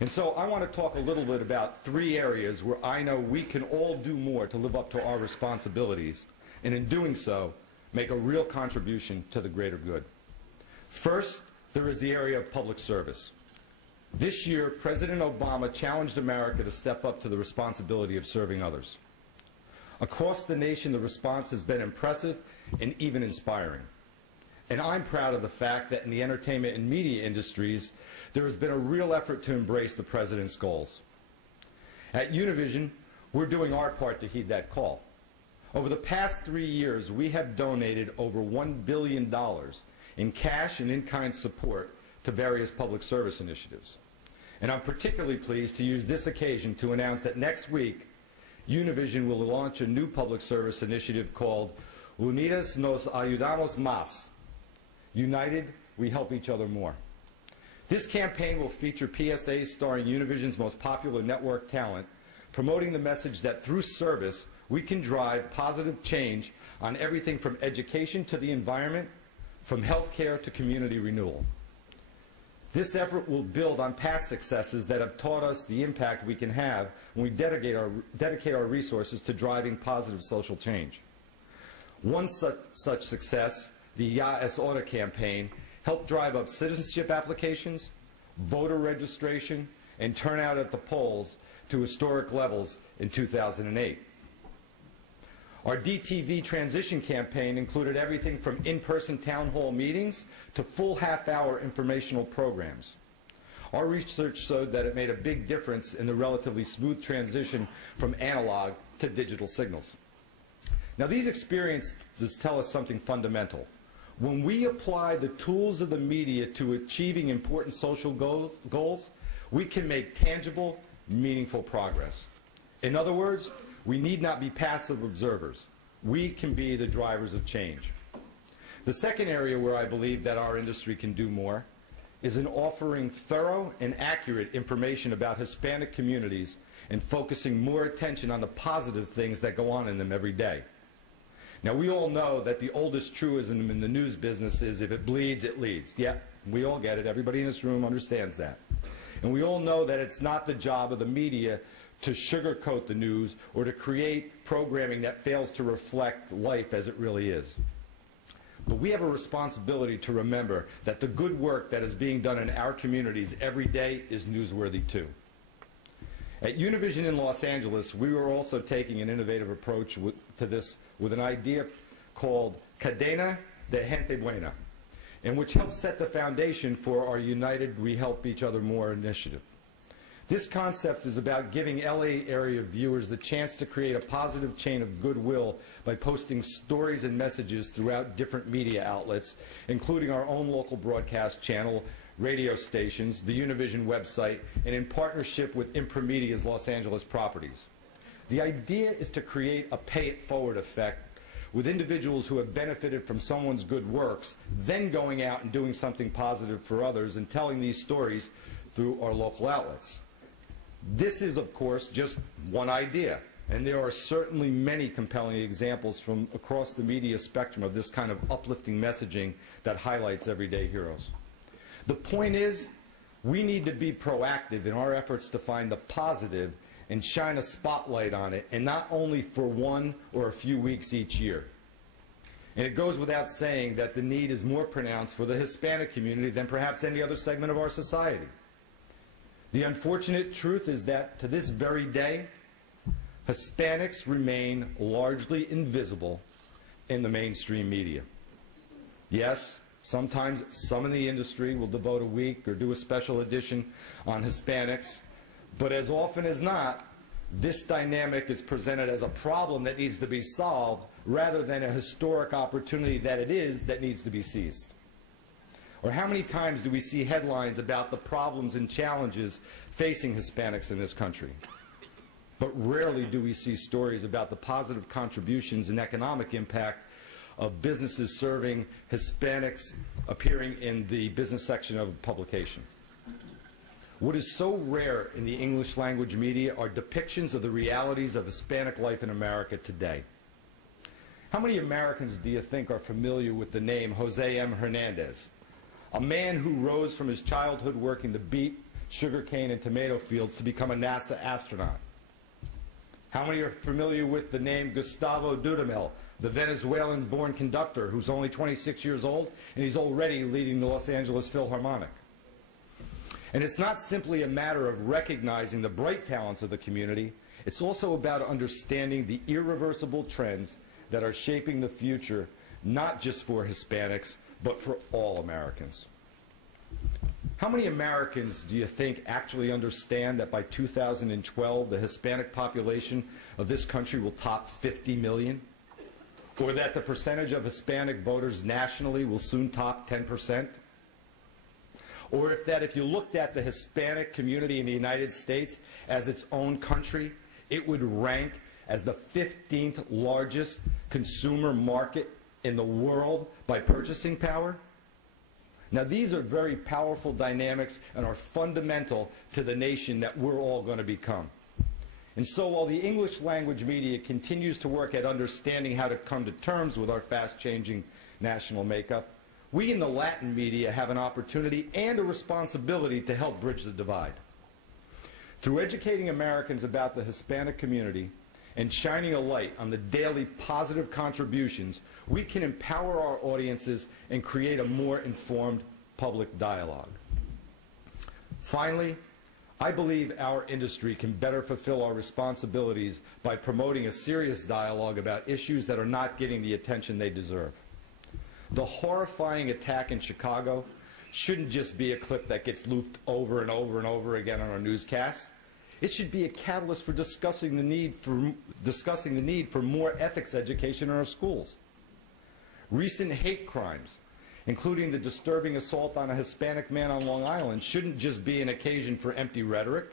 And so I want to talk a little bit about 3 areas where I know we can all do more to live up to our responsibilities, and in doing so, make a real contribution to the greater good. First, there is the area of public service. This year, President Obama challenged America to step up to the responsibility of serving others. Across the nation, the response has been impressive and even inspiring. And I'm proud of the fact that in the entertainment and media industries, there has been a real effort to embrace the President's goals. At Univision, we're doing our part to heed that call. Over the past 3 years, we have donated over $1 billion in cash and in-kind support to various public service initiatives. And I'm particularly pleased to use this occasion to announce that next week, Univision will launch a new public service initiative called Unidos nos ayudamos más. United, we help each other more. This campaign will feature PSAs starring Univision's most popular network talent, promoting the message that through service, we can drive positive change on everything from education to the environment, from healthcare to community renewal. This effort will build on past successes that have taught us the impact we can have when we dedicate our resources to driving positive social change. One such success, the Ya es Hora campaign, helped drive up citizenship applications, voter registration, and turnout at the polls to historic levels in 2008. Our DTV transition campaign included everything from in-person town hall meetings to full half-hour informational programs. Our research showed that it made a big difference in the relatively smooth transition from analog to digital signals. Now, these experiences tell us something fundamental. When we apply the tools of the media to achieving important social goals, we can make tangible, meaningful progress. In other words, we need not be passive observers. We can be the drivers of change. The second area where I believe that our industry can do more is in offering thorough and accurate information about Hispanic communities and focusing more attention on the positive things that go on in them every day. Now, we all know that the oldest truism in the news business is, if it bleeds, it leads. Yeah, we all get it. Everybody in this room understands that. And we all know that it's not the job of the media to sugarcoat the news or to create programming that fails to reflect life as it really is. But we have a responsibility to remember that the good work that is being done in our communities every day is newsworthy too. At Univision in Los Angeles, we were also taking an innovative approach to this with an idea called Cadena de Gente Buena, and which helps set the foundation for our United We Help Each Other More initiative. This concept is about giving LA area viewers the chance to create a positive chain of goodwill by posting stories and messages throughout different media outlets, including our own local broadcast channel, radio stations, the Univision website, and in partnership with Impromedia's Los Angeles properties. The idea is to create a pay-it-forward effect with individuals who have benefited from someone's good works, then going out and doing something positive for others and telling these stories through our local outlets. This is, of course, just one idea, and there are certainly many compelling examples from across the media spectrum of this kind of uplifting messaging that highlights everyday heroes. The point is, we need to be proactive in our efforts to find the positive and shine a spotlight on it, and not only for one or a few weeks each year. And it goes without saying that the need is more pronounced for the Hispanic community than perhaps any other segment of our society. The unfortunate truth is that to this very day, Hispanics remain largely invisible in the mainstream media. Yes, sometimes some in the industry will devote a week or do a special edition on Hispanics, but as often as not, this dynamic is presented as a problem that needs to be solved rather than a historic opportunity that it is that needs to be seized. Or how many times do we see headlines about the problems and challenges facing Hispanics in this country? But rarely do we see stories about the positive contributions and economic impact of businesses serving Hispanics appearing in the business section of a publication. What is so rare in the English language media are depictions of the realities of Hispanic life in America today. How many Americans do you think are familiar with the name Jose M. Hernandez? A man who rose from his childhood working the beat sugarcane and tomato fields to become a NASA astronaut? How many are familiar with the name Gustavo Dudamel, the Venezuelan-born conductor who's only 26 years old and he's already leading the Los Angeles Philharmonic? And it's not simply a matter of recognizing the bright talents of the community, it's also about understanding the irreversible trends that are shaping the future, not just for Hispanics, but for all Americans. How many Americans do you think actually understand that by 2012 the Hispanic population of this country will top 50 million? Or that the percentage of Hispanic voters nationally will soon top 10%? Or if you looked at the Hispanic community in the United States as its own country, it would rank as the 15th largest consumer market in the world by purchasing power? Now, these are very powerful dynamics and are fundamental to the nation that we're all going to become. And so while the English language media continues to work at understanding how to come to terms with our fast-changing national makeup, we in the Latin media have an opportunity and a responsibility to help bridge the divide. Through educating Americans about the Hispanic community and shining a light on the daily positive contributions, we can empower our audiences and create a more informed public dialogue. Finally, I believe our industry can better fulfill our responsibilities by promoting a serious dialogue about issues that are not getting the attention they deserve. The horrifying attack in Chicago shouldn't just be a clip that gets looped over and over and over again on our newscasts. It should be a catalyst for discussing the need for more ethics education in our schools. Recent hate crimes, including the disturbing assault on a Hispanic man on Long Island, shouldn't just be an occasion for empty rhetoric.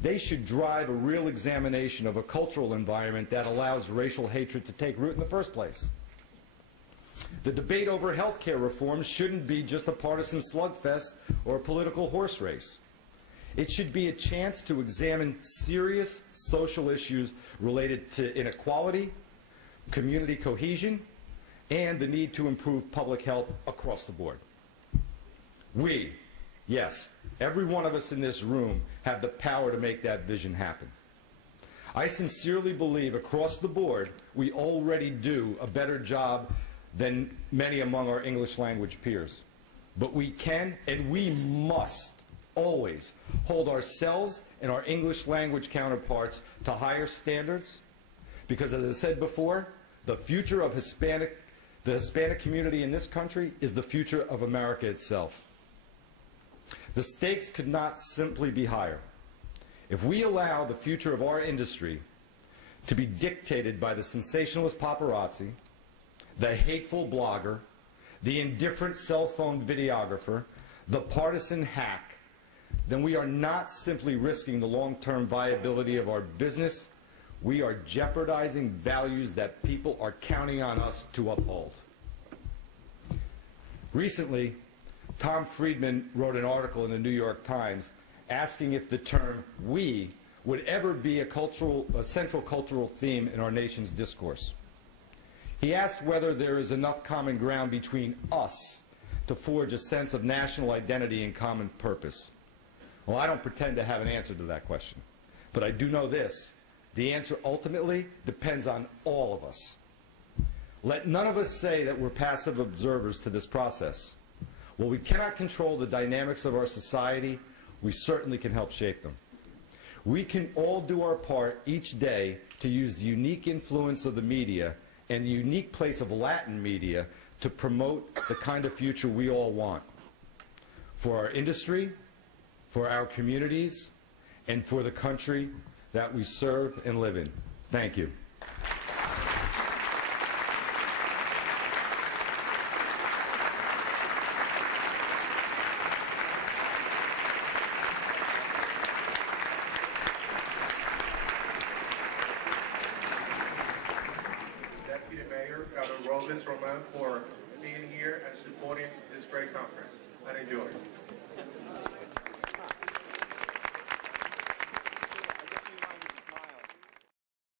They should drive a real examination of a cultural environment that allows racial hatred to take root in the first place. The debate over health care reform shouldn't be just a partisan slugfest or a political horse race. It should be a chance to examine serious social issues related to inequality, community cohesion, and the need to improve public health across the board. We, yes, every one of us in this room, have the power to make that vision happen. I sincerely believe across the board we already do a better job than many among our English language peers. But we can and we must always hold ourselves and our English language counterparts to higher standards, because as I said before, the future of the Hispanic community in this country is the future of America itself. The stakes could not simply be higher. If we allow the future of our industry to be dictated by the sensationalist paparazzi, the hateful blogger, the indifferent cell phone videographer, the partisan hack, then we are not simply risking the long-term viability of our business, we are jeopardizing values that people are counting on us to uphold. Recently, Tom Friedman wrote an article in the New York Times asking if the term "we" would ever be a central cultural theme in our nation's discourse. He asked whether there is enough common ground between us to forge a sense of national identity and common purpose. Well, I don't pretend to have an answer to that question, but I do know this: the answer ultimately depends on all of us. Let none of us say that we're passive observers to this process. While we cannot control the dynamics of our society, we certainly can help shape them. We can all do our part each day to use the unique influence of the media and the unique place of Latin media to promote the kind of future we all want for our industry, for our communities, and for the country that we serve and live in. Thank you. Deputy Mayor Robles Roman for being here and supporting this great conference. I enjoy it.